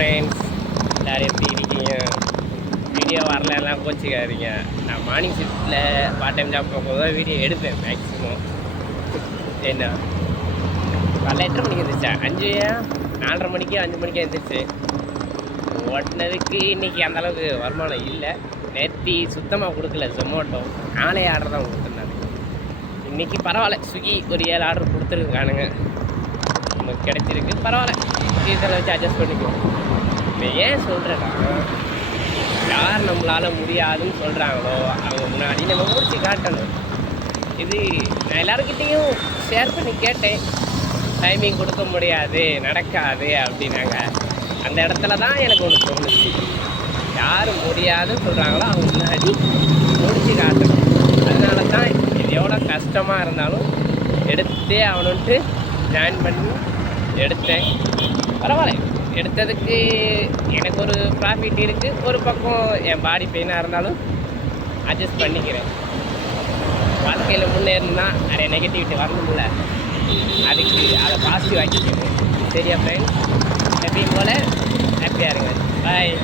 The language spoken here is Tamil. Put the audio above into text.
ஃப்ரெண்ட்ஸ், எல்லோரும் எப்படி இருக்கீங்க? வீடியோ வரலாம் கோச்சிக்காதீங்க. நான் மார்னிங் ஷிஃப்ட்டில் பார்ட் டைம் ஜாப் போகும்போது தான் வீடியோ எடுப்பேன் மேக்ஸிமம். என்ன காலைல எத்தனை மணிக்கு எழுந்திரிச்சா? 4:30 மணிக்கு 5 மணிக்கு எழுந்திரிச்சு ஓட்டினதுக்கு இன்றைக்கி அந்தளவுக்கு வருமானம் இல்லை. நேற்று சுத்தமாக கொடுக்கல ஜொமேட்டோ, 4 ஆர்டர் தான் கொடுத்துருந்தாங்க. இன்றைக்கி பரவாயில்ல, ஸ்விக்கி ஒரு 7 ஆர்டர் கொடுத்துருக்கானுங்க, நமக்கு கிடைச்சிருக்கு. பரவாயில்ல, சீசனை வச்சு அட்ஜஸ்ட் பண்ணிக்குவோம். இப்போ ஏன் சொல்கிறேன்னா, யார் நம்மளால் முடியாதுன்னு சொல்கிறாங்களோ அவங்க முன்னாடி நம்ம முடிச்சு காட்டணும். இது நான் எல்லாருக்கிட்டேயும் ஷேர் பண்ணி கேட்டேன், டைமிங் கொடுக்க முடியாது, நடக்காது அப்படின்னாங்க. அந்த இடத்துல தான் எனக்கு ஒன்று தோணுச்சு, யார் முடியாதுன்னு சொல்கிறாங்களோ அவங்க முன்னாடி முடிச்சு காட்டணும். அதனால தான் இது எவ்வளோ கஷ்டமாக இருந்தாலும் எடுத்தே ஆகணுன்ட்டு ஜாயின் பண்ணி எடுத்தேன். பரவாயில்ல, எடுத்ததுக்கு எனக்கு ஒரு ப்ராஃபிட் இருக்குது. ஒரு பக்கம் என் பாடி பெயினாக இருந்தாலும் அட்ஜஸ்ட் பண்ணிக்கிறேன். வாழ்க்கையில் முன்னேறணும்னா நிறைய நெகட்டிவிட்டி வரணும்ல, அதுக்கு அதை பாசிட்டிவ் ஆக்கிக்கணும். சரியா ஃப்ரெண்ட்ஸ்? எப்பயும் போல் ஹாப்பியாக இருங்க. பாய்.